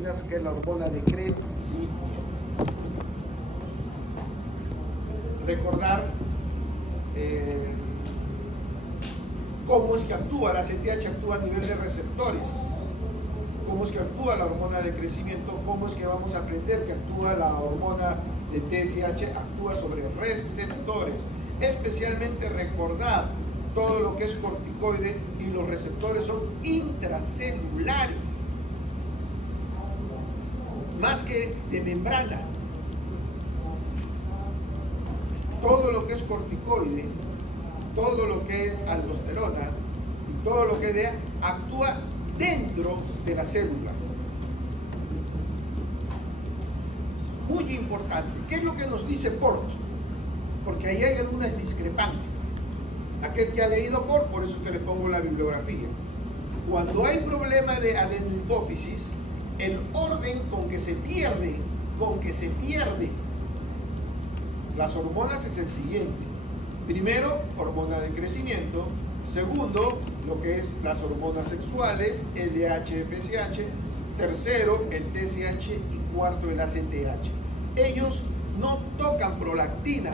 gonadotropinas, que es la hormona de crecimiento. Recordar cómo es que actúa la CTH, actúa a nivel de receptores, cómo es que actúa la hormona de crecimiento, cómo es que vamos a aprender que actúa la hormona de TSH, actúa sobre receptores, especialmente recordar todo lo que es corticoide, y los receptores son intracelulares, más que de membrana. Todo lo que es corticoide, todo lo que es aldosterona y todo lo que es DEA actúa dentro de la célula. Muy importante. ¿Qué es lo que nos dice Porto? Porque ahí hay algunas discrepancias. Aquel que ha leído por eso que le pongo la bibliografía. Cuando hay problema de adenopófisis, el orden con que se pierde las hormonas es el siguiente. Primero, hormona de crecimiento. Segundo, lo que es las hormonas sexuales, LH, FSH. Tercero, el TSH. Y cuarto, el ACTH. Ellos no tocan prolactina.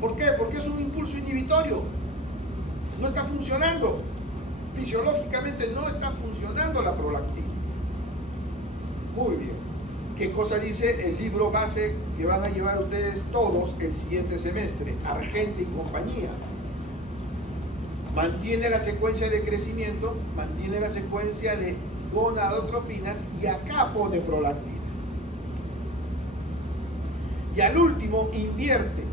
¿Por qué? Porque es un impulso inhibitorio. No está funcionando. Fisiológicamente no está funcionando la prolactina. Muy bien. ¿Qué cosa dice el libro base que van a llevar ustedes todos el siguiente semestre? Argente y compañía. Mantiene la secuencia de crecimiento, mantiene la secuencia de gonadotropinas y acá pone prolactina. Y al último invierte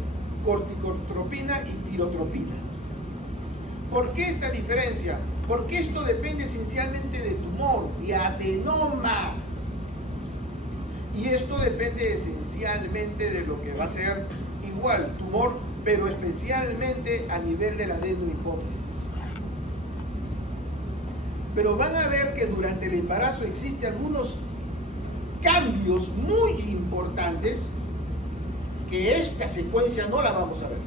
corticotropina y tirotropina. ¿Por qué esta diferencia? Porque esto depende esencialmente de tumor, de adenoma. Y esto depende esencialmente de lo que va a ser igual, tumor, pero especialmente a nivel de la adenohipófisis. Pero van a ver que durante el embarazo existen algunos cambios muy importantes que esta secuencia no la vamos a ver.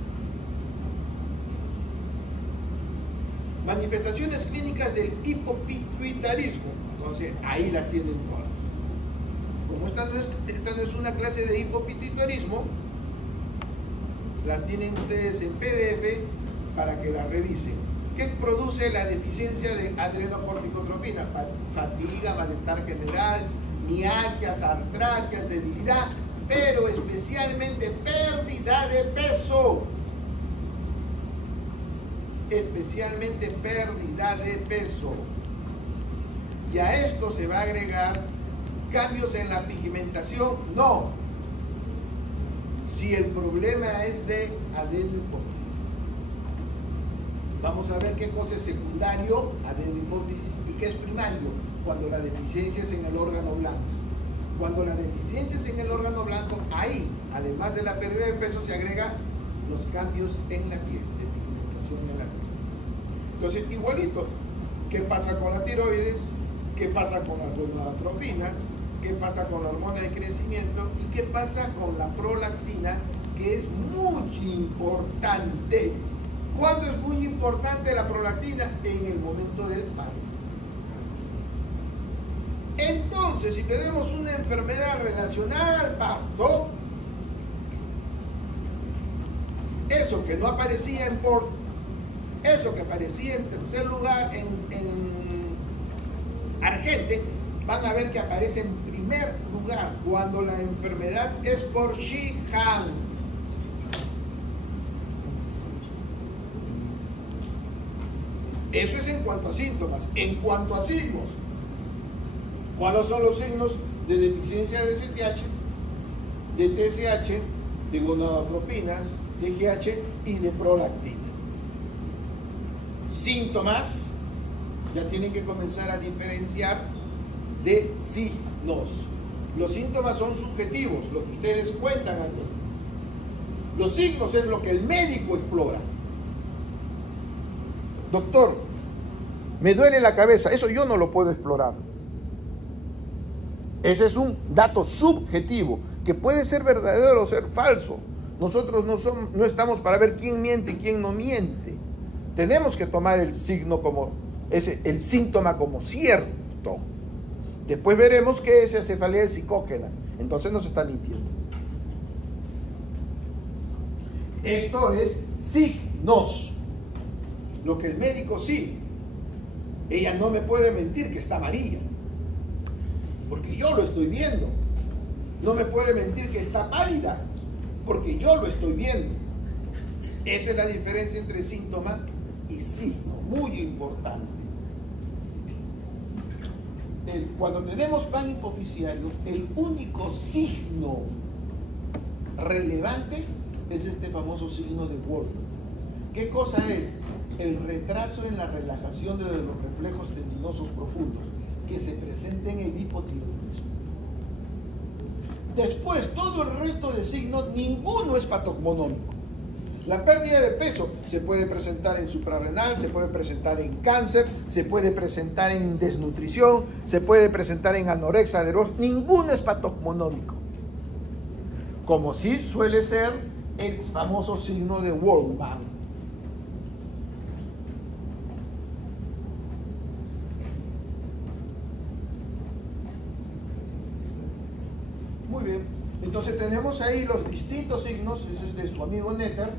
Manifestaciones clínicas del hipopituitarismo. Entonces, ahí las tienen todas. Como esta no es una clase de hipopituitarismo, las tienen ustedes en PDF para que las revisen. ¿Qué produce la deficiencia de adrenocorticotropina? Fatiga, malestar general, mialgias, artralgias, debilidad, pero especialmente pérdida de peso. Especialmente pérdida de peso. Y a esto se va a agregar cambios en la pigmentación. No. Si el problema es de adenopófisis. Vamos a ver qué cosa es secundario, adenopófisis, y qué es primario, cuando la deficiencia es en el órgano blanco. Cuando la deficiencia es en el órgano blanco, ahí, además de la pérdida de peso, se agrega los cambios en la piel, de pigmentación en la piel. Entonces, igualito, ¿qué pasa con la tiroides? ¿Qué pasa con las gonadotropinas? ¿Qué pasa con la hormona de crecimiento? ¿Y qué pasa con la prolactina? Que es muy importante. ¿Cuándo es muy importante la prolactina? En el momento del parto. Entonces, si tenemos una enfermedad relacionada al parto, eso que no aparecía en Porto, eso que aparecía en tercer lugar en Argente, van a ver que aparece en primer lugar cuando la enfermedad es por Sheehan. Eso es en cuanto a síntomas. En cuanto a signos, ¿cuáles son los signos de deficiencia de CTH, de TSH, de gonadotropinas, de GH y de prolactina? Síntomas, ya tienen que comenzar a diferenciar de signos. Los síntomas son subjetivos, lo que ustedes cuentan aquí. Los signos es lo que el médico explora. Doctor, me duele la cabeza, eso yo no lo puedo explorar. Ese es un dato subjetivo, que puede ser verdadero o ser falso. Nosotros no estamos para ver quién miente y quién no miente. Tenemos que tomar el signo como el síntoma como cierto. Después veremos qué es cefalea del psicógena. Entonces nos está mintiendo. Esto es signos. Lo que el médico sí. Ella no me puede mentir que está amarilla, porque yo lo estoy viendo. No me puede mentir que está pálida, porque yo lo estoy viendo. Esa es la diferencia entre síntoma y signo, muy importante. Cuando tenemos pan hipofisiario, el único signo relevante es este famoso signo de Wolf. ¿Qué cosa es? El retraso en la relajación de los reflejos tendinosos profundos que se presenta en el hipotiroidismo. Después, todo el resto de signos, ninguno es patognomónico. La pérdida de peso se puede presentar en suprarrenal, se puede presentar en cáncer, se puede presentar en desnutrición, se puede presentar en anorexia nerviosa. Ninguno es patognomónico. Como sí suele ser el famoso signo de Wolfman. Muy bien, entonces tenemos ahí los distintos signos, eso es de su amigo Netter,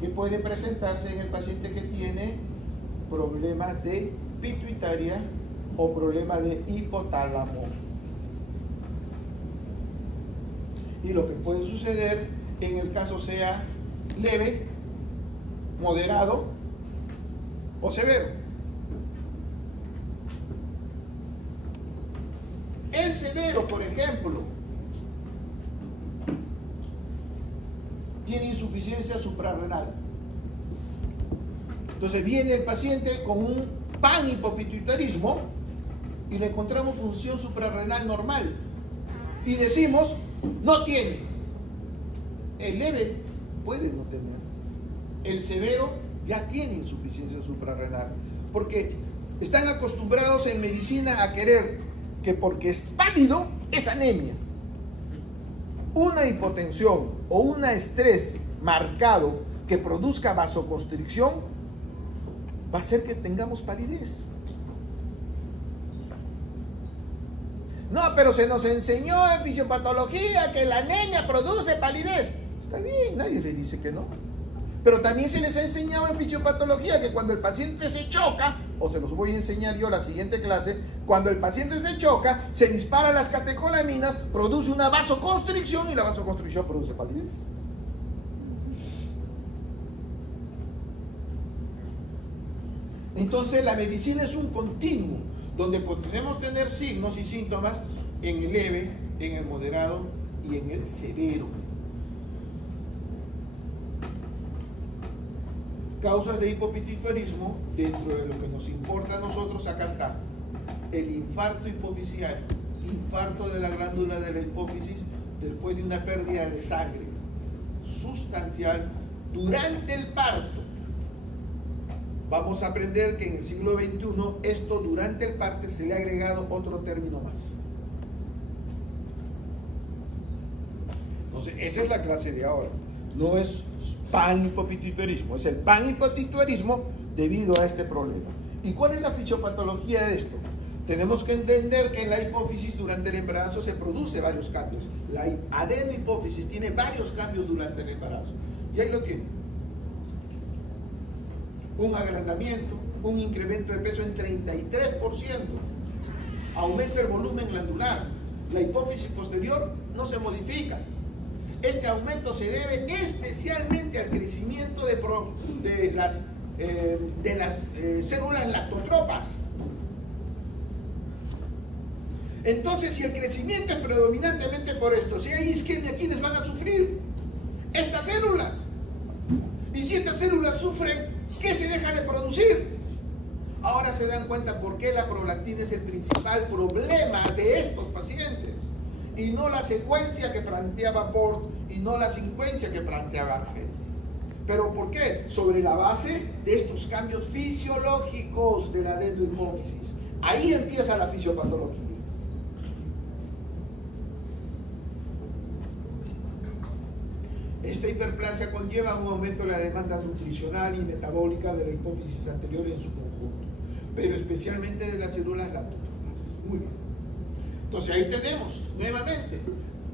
que puede presentarse en el paciente que tiene problemas de pituitaria o problemas de hipotálamo. Y lo que puede suceder en el caso sea leve, moderado o severo. El severo, por ejemplo, tiene insuficiencia suprarrenal. Entonces viene el paciente con un panhipopituitarismo y le encontramos función suprarrenal normal y decimos, no tiene. El leve puede no tener. El severo ya tiene insuficiencia suprarrenal, porque están acostumbrados en medicina a querer que porque es pálido es anemia. Una hipotensión o un estrés marcado que produzca vasoconstricción va a hacer que tengamos palidez. No, pero se nos enseñó en fisiopatología que la anemia produce palidez. Está bien, nadie le dice que no. Pero también se les ha enseñado en fisiopatología que cuando el paciente se choca, o se los voy a enseñar yo la siguiente clase, cuando el paciente se choca, se disparan las catecolaminas, produce una vasoconstricción y la vasoconstricción produce palidez. Entonces la medicina es un continuo, donde podemos tener signos y síntomas en el leve, en el moderado y en el severo. Causas de hipopituitarismo, dentro de lo que nos importa a nosotros, acá está el infarto hipofisial, infarto de la glándula de la hipófisis después de una pérdida de sangre sustancial durante el parto. Vamos a aprender que en el siglo XXI esto durante el parto se le ha agregado otro término más. Entonces esa es la clase de ahora, no es panhipopituitarismo, es el panhipopituitarismo debido a este problema. ¿Y cuál es la fisiopatología de esto? Tenemos que entender que en la hipófisis durante el embarazo se produce varios cambios. La adenohipófisis tiene varios cambios durante el embarazo. Y ahí lo tiene. Un agrandamiento, un incremento de peso en 33%, aumenta el volumen glandular, la hipófisis posterior no se modifica. Este aumento se debe especialmente al crecimiento de las células lactotropas. Entonces, si el crecimiento es predominantemente por esto, si hay isquemia, ¿quiénes van a sufrir? Estas células. Y si estas células sufren, ¿qué se deja de producir? Ahora se dan cuenta por qué la prolactina es el principal problema de estos pacientes. Y no la secuencia que planteaba Port y no la secuencia que planteaba Ángel. ¿Pero por qué? Sobre la base de estos cambios fisiológicos de la adenohipófisis. Ahí empieza la fisiopatología. Esta hiperplasia conlleva un aumento de la demanda nutricional y metabólica de la hipófisis anterior en su conjunto, pero especialmente de las células lactotropas. Muy bien. Entonces ahí tenemos, nuevamente,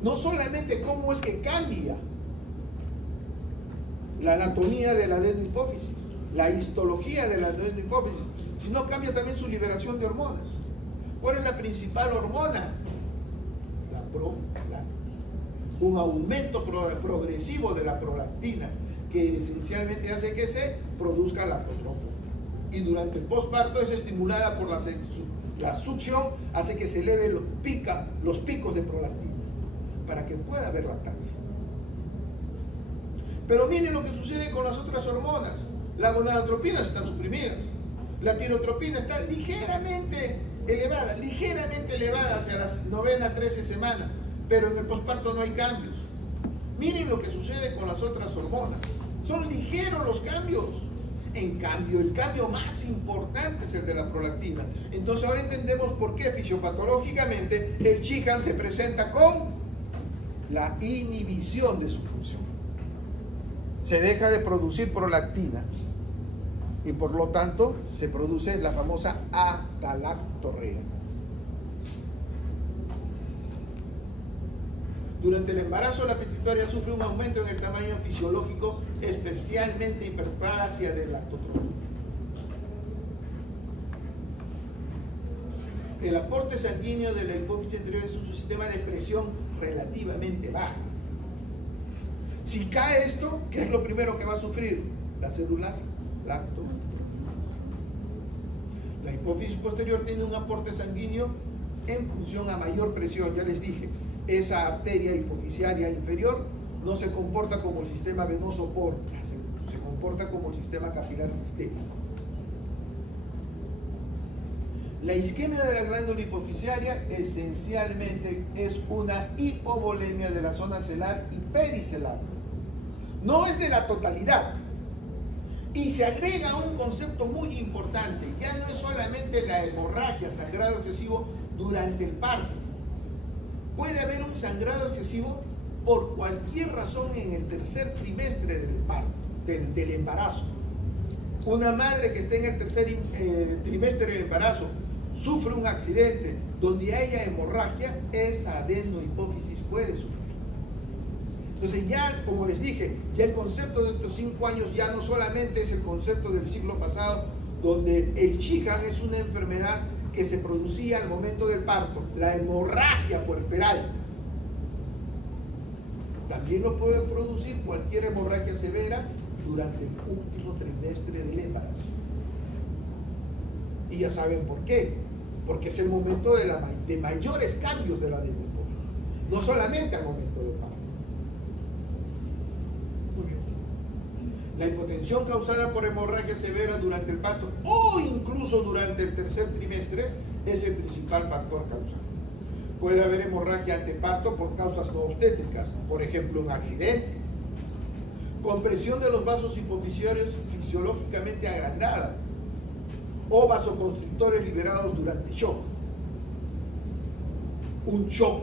no solamente cómo es que cambia la anatomía de la adenohipófisis, la histología de la adenohipófisis, sino cambia también su liberación de hormonas. ¿Cuál es la principal hormona? La prolactina. Un aumento progresivo de la prolactina, que esencialmente hace que se produzca lactotropo. Y durante el posparto es estimulada por la succión, hace que se eleven los picos de prolactina, para que pueda haber lactancia. Pero miren lo que sucede con las otras hormonas. Las gonadotropinas están suprimidas. La tirotropina está ligeramente elevada hacia las 9ª, 13 semanas, pero en el posparto no hay cambios. Miren lo que sucede con las otras hormonas. Son ligeros los cambios. En cambio, el cambio más importante es el de la prolactina. Entonces ahora entendemos por qué fisiopatológicamente el Sheehan se presenta con la inhibición de su función. Se deja de producir prolactina y por lo tanto se produce la famosa atalactorrea. Durante el embarazo la pituitaria sufre un aumento en el tamaño fisiológico, especialmente hiperplasia del lactotropo. El aporte sanguíneo de la hipófisis anterior es un sistema de presión relativamente baja. Si cae esto, ¿qué es lo primero que va a sufrir? Las células lactotropistas. La hipófisis posterior tiene un aporte sanguíneo en función a mayor presión. Ya les dije, esa arteria hipofisiaria inferior no se comporta como el sistema venoso porta, se comporta como el sistema capilar sistémico. La isquemia de la glándula hipofisiaria esencialmente es una hipovolemia de la zona celar y pericelar. No es de la totalidad. Y se agrega un concepto muy importante. Ya no es solamente la hemorragia, sangrado excesivo durante el parto. Puede haber un sangrado excesivo por cualquier razón en el tercer trimestre del parto, del embarazo. Una madre que esté en el tercer trimestre del embarazo sufre un accidente donde haya hemorragia, esa adenohipófisis puede sufrir. Entonces ya, como les dije, ya el concepto de estos 5 años ya no solamente es el concepto del siglo pasado, donde el Sheehan es una enfermedad que se producía al momento del parto, la hemorragia puerperal. También lo puede producir cualquier hemorragia severa durante el último trimestre del embarazo. Y ya saben por qué. Porque es el momento de mayores cambios de la adenohipófisis. No solamente al momento del parto. Muy bien. La hipotensión causada por hemorragia severa durante el parto o incluso durante el tercer trimestre es el principal factor causal. Puede haber hemorragia anteparto por causas no obstétricas, por ejemplo un accidente, compresión de los vasos hipofisiarios fisiológicamente agrandada o vasoconstrictores liberados durante shock. Un shock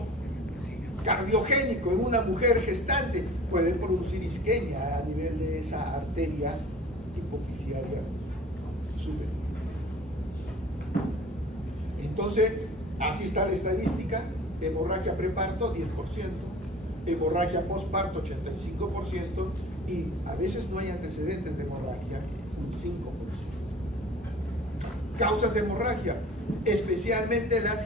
cardiogénico en una mujer gestante puede producir isquemia a nivel de esa arteria hipofisiaria superior. Entonces, así está la estadística: hemorragia preparto 10%, hemorragia postparto 85% y a veces no hay antecedentes de hemorragia, un 5%. Causas de hemorragia, especialmente las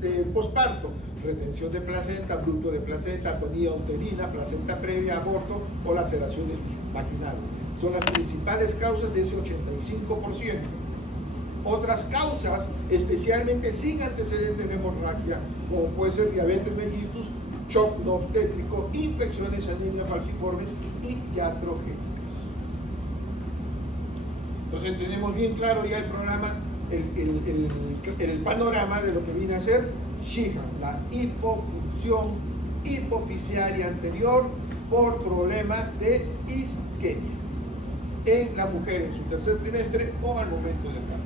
de posparto: retención de placenta, bruto de placenta, atonía uterina, placenta previa, aborto o laceraciones vaginales. Son las principales causas de ese 85%. Otras causas, especialmente sin antecedentes de hemorragia, como puede ser diabetes mellitus, shock no obstétrico, infecciones, anemia falciformes y iatrogénicas. Entonces tenemos bien claro ya el programa, el panorama de lo que viene a ser Sheehan, la hipofunción hipofisiaria anterior por problemas de isquemia en la mujer en su tercer trimestre o al momento del parto.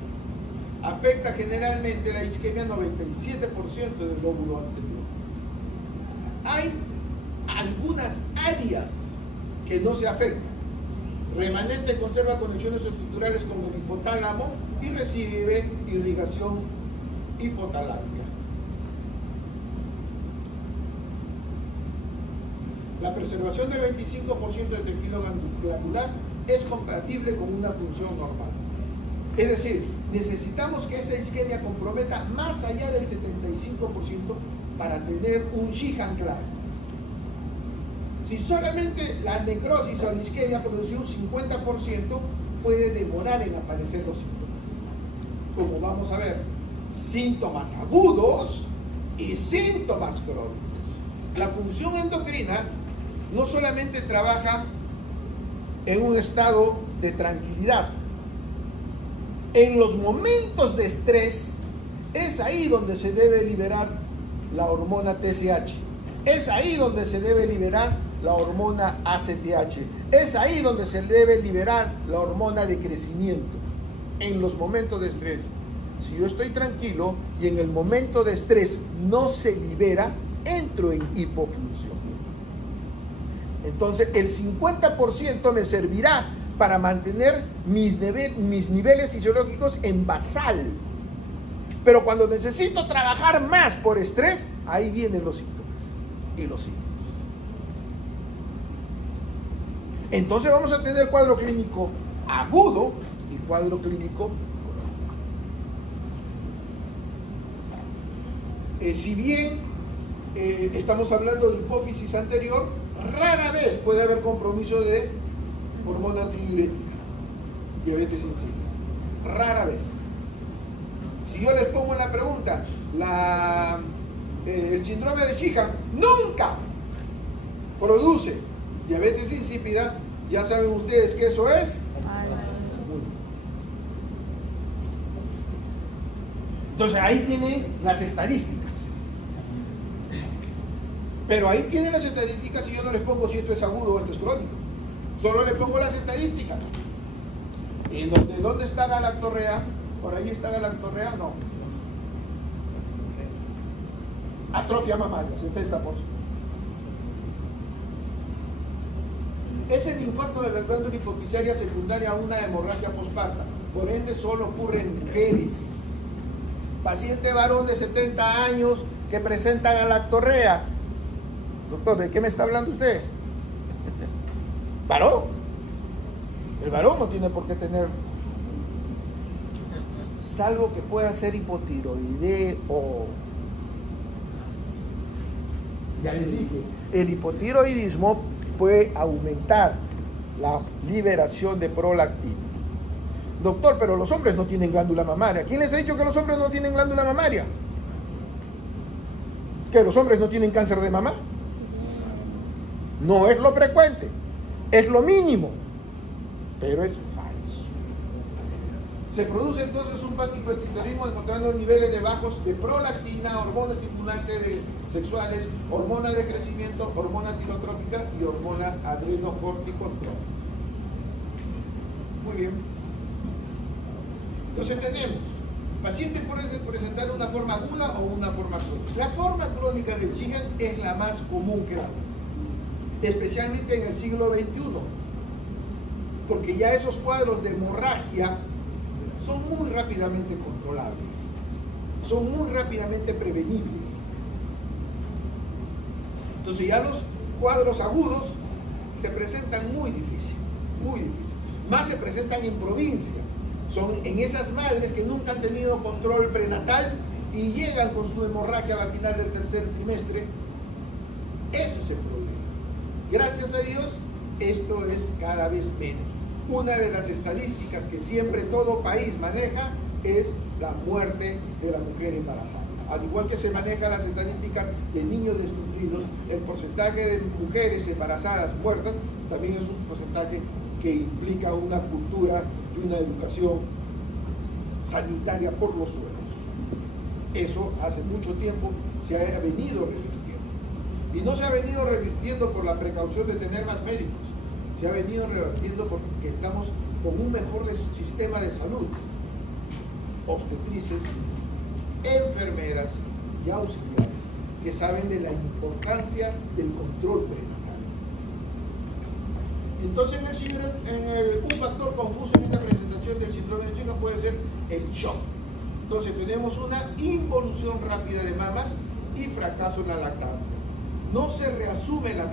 Afecta generalmente la isquemia 97% del lóbulo anterior. Hay algunas áreas que no se afectan. Remanente conserva conexiones estructurales con el hipotálamo y recibe irrigación hipotalámica. La preservación del 25% del tejido glandular es compatible con una función normal. Es decir, necesitamos que esa isquemia comprometa más allá del 75% para tener un Sheehan claro. Si solamente la necrosis o la isquemia produce un 50%, puede demorar en aparecer los síntomas. Como vamos a ver, síntomas agudos y síntomas crónicos. La función endocrina no solamente trabaja en un estado de tranquilidad. En los momentos de estrés es ahí donde se debe liberar la hormona TSH. Es ahí donde se debe liberar la hormona ACTH. Es ahí donde se debe liberar la hormona de crecimiento. En los momentos de estrés. Si yo estoy tranquilo y en el momento de estrés no se libera, entro en hipofunción. Entonces el 50% me servirá para mantener mis niveles fisiológicos en basal. Pero cuando necesito trabajar más por estrés, ahí vienen los síntomas y los signos. Entonces vamos a tener cuadro clínico agudo y cuadro clínico crónico. Si bien estamos hablando de hipófisis anterior, rara vez puede haber compromiso de hormona antidiurética, diabetes insípida. Rara vez. Si yo les pongo la pregunta, el síndrome de Sheehan nunca produce diabetes insípida, ya saben ustedes que eso es. Entonces ahí tienen las estadísticas. Pero ahí tienen las estadísticas y yo no les pongo si esto es agudo o esto es crónico. Solo les pongo las estadísticas. ¿Y dónde está galactorrea? ¿Por ahí está galactorrea? No. Atrofia mamaria, 70%. Es el infarto de la glándula hipoficiaria secundaria a una hemorragia postparta. Por ende, solo ocurre en mujeres. Paciente varón de 70 años que presenta galactorrea. Doctor, ¿de qué me está hablando usted? ¿Varón? El varón no tiene por qué tener, salvo que pueda ser hipotiroideo. Ya les dije, el hipotiroidismo puede aumentar la liberación de prolactina. Doctor, pero los hombres no tienen glándula mamaria. ¿Quién les ha dicho que los hombres no tienen glándula mamaria? ¿Que los hombres no tienen cáncer de mama? No es lo frecuente, es lo mínimo, pero es falso. Se produce entonces un hipotiroidismo encontrando niveles de bajos de prolactina, hormonas estimulantes sexuales, hormona de crecimiento, hormona tirotrópica y hormona adrenocorticotrópica. Muy bien. Entonces tenemos, paciente puede presentar una forma aguda o una forma crónica. La forma crónica del Sheehan es la más común que hay, especialmente en el siglo XXI, porque ya esos cuadros de hemorragia son muy rápidamente controlables, son muy rápidamente prevenibles. Entonces ya los cuadros agudos se presentan muy difícil, muy difícil. Más se presentan en provincia, son en esas madres que nunca han tenido control prenatal y llegan con su hemorragia vaginal del tercer trimestre. Ese es el problema. Gracias a Dios, esto es cada vez menos. Una de las estadísticas que siempre todo país maneja es la muerte de la mujer embarazada. Al igual que se manejan las estadísticas de niños desnutridos, el porcentaje de mujeres embarazadas muertas también es un porcentaje que implica una cultura y una educación sanitaria por los suelos. Eso hace mucho tiempo se ha venido revirtiendo. Y no se ha venido revirtiendo por la precaución de tener más médicos. Se ha venido revirtiendo porque estamos con un mejor sistema de salud. Obstetrices, enfermeras y auxiliares que saben de la importancia del control prenatal. Entonces un factor confuso en esta presentación del síndrome de Sheehan puede ser el shock. Entonces tenemos una involución rápida de mamas y fracaso en la lactancia. No se reasume la